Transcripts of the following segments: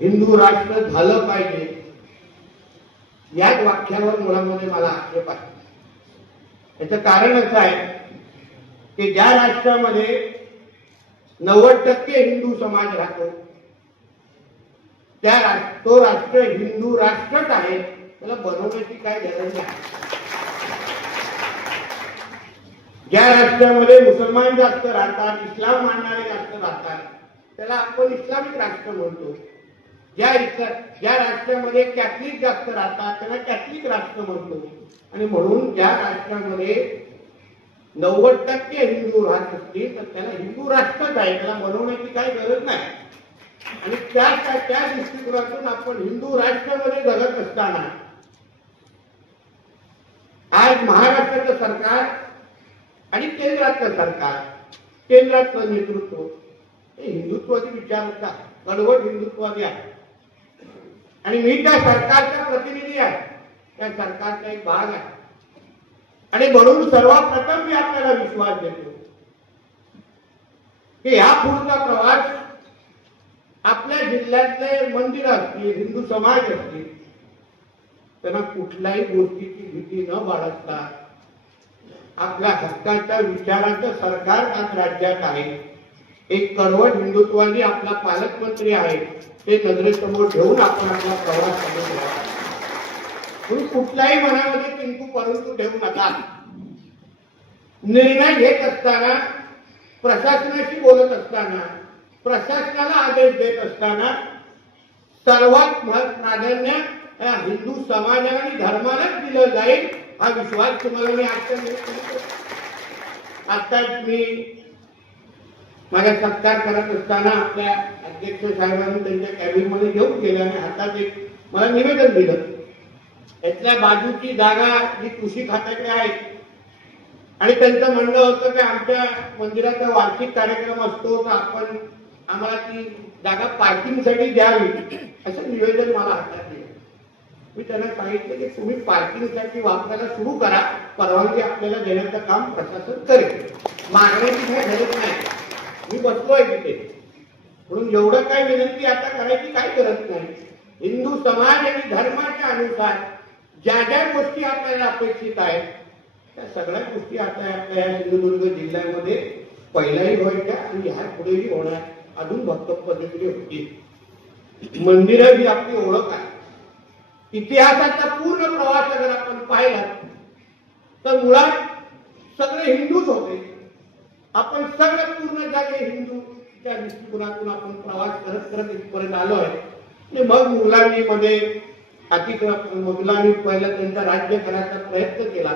हिंदू राष्ट्र झालं पाहिजे. याच वाक्यावर मुलांमध्ये मला आक्षेप आहे याचं कारण असं आहे की ज्या राष्ट्रामध्ये नव्वद टक्के हिंदू समाज राहतो त्या तो राष्ट्र हिंदू राष्ट्रच आहे त्याला बनवण्याची काय गरज नाही. ज्या राष्ट्रामध्ये मुसलमान जास्त राहतात इस्लाम मानणारे जास्त राहतात त्याला आपण इस्लामिक राष्ट्र म्हणतो. ज्या ज्या राष्ट्रामध्ये कॅथलिक जास्त राहतात त्याला कॅथलिक राष्ट्र म्हणतो. आणि म्हणून ज्या राष्ट्रामध्ये नव्वद टक्के हिंदू राहत असतील तर त्याला हिंदू राष्ट्रच आहे त्याला बनवण्याची काही गरज नाही. आणि त्या त्या- दृष्टिकोनातून आपण हिंदू राष्ट्रामध्ये जगत असताना आज महाराष्ट्राचं सरकार आणि केंद्रातलं सरकार केंद्रातलं नेतृत्व हे हिंदुत्वाचे विचार असतात कडवट हिंदुत्वादी आहे. आणि मी त्या सरकारचा प्रतिनिधी आहे. त्या सरकारचा एक भाग आहे. आणि म्हणून सर्वप्रथम मी आपल्याला विश्वास देतो. की ह्या पुढचा प्रवास आपल्या जिल्ह्यातले मंदिर असतील हिंदू समाज असतील त्यांना कुठल्याही गोष्टीची भीती न बाळगता आपल्या हक्काच्या विचाराचं सरकार आज राज्यात आहे. एक कडवट हिंदुत्वाने आपला पालकमंत्री आहे. ते नजरेसमोर ठेवून आपण आपला प्रवास चालू तुम्ही कुठल्याही मनामध्ये किंतु परंतु ठेवू नका. निर्णय घेत असताना प्रशासनाशी बोलत असताना प्रशासनाला आदेश देत असताना सर्वात महत् प्राधान्य हिंदू समाजाला आणि धर्मालाच दिलं जाईल हा विश्वास तुम्हाला मी आजच्या आता मी माझा सत्कार करत असताना आपल्या अध्यक्ष साहेबांनी त्यांच्या कॅबिनमध्ये घेऊन गेले आणि हातात एक मला निवेदन दिलं. यातल्या बाजूची जागा जी कृषी खात्याकडे आहे. आणि त्यांचं म्हणणं होतं की आमच्या मंदिराचा वार्षिक कार्यक्रम असतो तर आपण आम्हाला ती जागा पार्किंगसाठी द्यावी असं निवेदन मला हातात दिलं. मी त्यांना सांगितलं की तुम्ही पार्किंगसाठी वापरायला सुरू करा परवानगी आपल्याला देण्याचं काम प्रशासन करेल. मागण्याची काही गरज आहे तिथे म्हणून एवढं काय विनंती आता करायची काय गरज नाही. हिंदू समाज आणि धर्माच्या अनुसार ज्या ज्या गोष्टी आपल्याला अपेक्षित आहेत त्या सगळ्या गोष्टी आता आपल्या या सिंधुदुर्ग जिल्ह्यामध्ये पहिल्याही व्हायच्या आणि ह्या पुढेही होणार. अजून भक्त पद्धतीने होती मंदिरं ही आपली ओळख आहे. इतिहासाचा पूर्ण प्रवास अगर आपण पाहिला तर मुळात सगळे हिंदूच होते. आपण सगळे पूर्ण जागे हिंदूच्या दृष्टिकोनातून आपण प्रवास करत करत इथपर्यंत आलो आहे आणि मग मुलांनी मध्ये अतिक्रम मुलांनी पहिला त्यांचा राज्य करायचा प्रयत्न केला.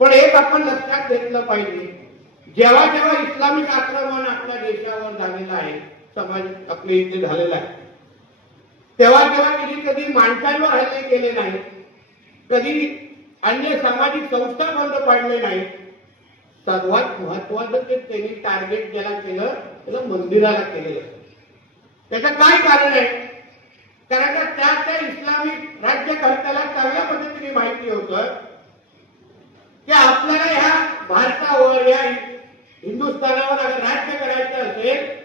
पण एक आपण लक्षात घेतलं पाहिजे जेव्हा जेव्हा इस्लामिक आक्रमण आपल्या देशावर झालेलं आहे समाज आपल्या इथे झालेला आहे तेव्हा तेव्हा कधी कधी माणसांवर हल्ले केले नाही कधी अन्य सामाजिक संस्था बंद पाडले नाही सर्वात महत्वाचं जे त्यांनी टार्गेट ज्याला केलं त्याला मंदिराला केलेलं. त्याचं काय कारण आहे? कारण का त्या त्या इस्लामिक राज्यकर्त्याला चांगल्या पद्धतीने माहिती होतं की आपल्याला ह्या भारतावर या हिंदुस्थानावर अगर राज्य करायचं असेल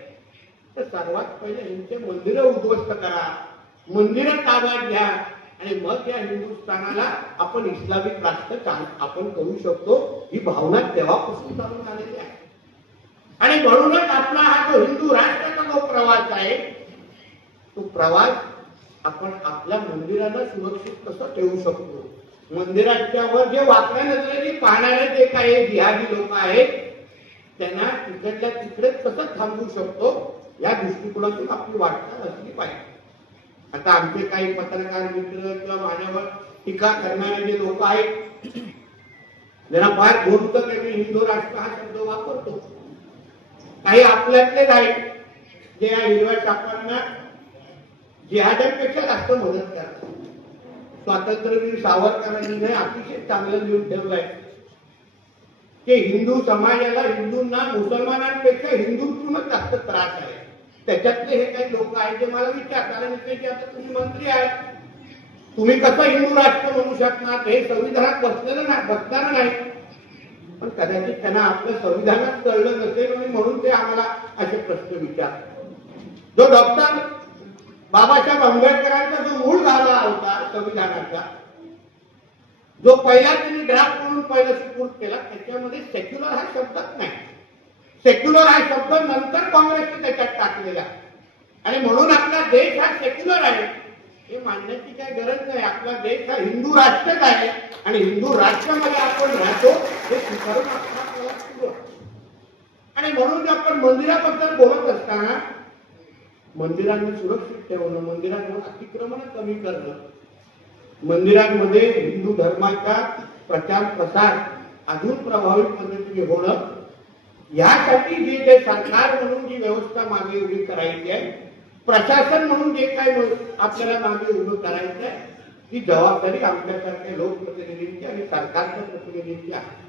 तर सर्वात पहिले यांचे मंदिरं उद्ध्वस्त करा. मंदिरं ताब्यात घ्या. आणि मग या हिंदुस्थानाला आपण इस्लामिक राष्ट्र आपण करू शकतो ही भावना तेव्हापासून चालू झालेली आहे. आणि म्हणूनच आपला हा जो हिंदू राष्ट्राचा जो प्रवास आहे तो प्रवास आपण आपल्या मंदिराला सुरक्षित कसं ठेवू शकतो? मंदिराच्या वर जे वाकड्या नजरेने पाहणारे जे काही जिहादी लोक आहेत त्यांना तिकडल्या तिकडेच कसं थांबवू शकतो या दृष्टिकोनातून आपली वाटचाल असली पाहिजे. आता आमचे काही पत्रकार मित्र किंवा माझ्यावर टीका करणारे जे लोक आहेत जरा फार बोलतो त्यांनी मी हिंदू राष्ट्र हा शब्द वापरतो. काही आपल्यातलेच आहेत जे या हिरव्या टाकांना जिहाद्यांपेक्षा जास्त मदत करतात. स्वातंत्र्यवीर सावरकरांनी अतिशय चांगलं लिहून ठेवलंय. की हिंदू समाजाला हिंदूंना मुसलमानांपेक्षा हिंदूंतूनच जास्त त्रास आहे. त्याच्यातले हे काही लोक आहेत जे मला विचारतात आणि की आता तुम्ही मंत्री आहेत तुम्ही कसं हिंदू राष्ट्र म्हणू शकणार? हे संविधानात बसलेलं नाही बसणार नाही. पण कदाचित त्यांना आपलं संविधानात कळलं नसेल आणि म्हणून ते आम्हाला असे प्रश्न विचारतात. जो डॉक्टर बाबासाहेब आंबेडकरांचा जो मूळ झाला होता संविधानाचा जो पहिला त्यांनी ड्राफ्ट म्हणून पहिला सुपूर्द केला त्याच्यामध्ये सेक्युलर हा शब्दच नाही. सेक्युलर हा शब्द नंतर काँग्रेसने त्याच्यात टाकलेला. आणि म्हणून आपला देश हा सेक्युलर आहे. हे मानण्याची काही गरज नाही. आपला देश हा हिंदू राष्ट्रच आहे. आणि हिंदू राष्ट्रामध्ये आपण राहतो हे स्वीकारून आणि म्हणून आपण मंदिराबद्दल बोलत असताना मंदिरांना सुरक्षित ठेवणं मंदिरांवर अतिक्रमण कमी करणं मंदिरांमध्ये हिंदू धर्माचा प्रचार प्रसार अजून प्रभावित पद्धतीने होणं यासाठी जे जे सरकार म्हणून जी व्यवस्था मागे उभी करायची आहे प्रशासन म्हणून जे काय आपल्याला मागे उभं करायचं आहे ती जबाबदारी आमच्यासारख्या लोकप्रतिनिधींची आणि सरकारच्या प्रतिनिधींची आहे.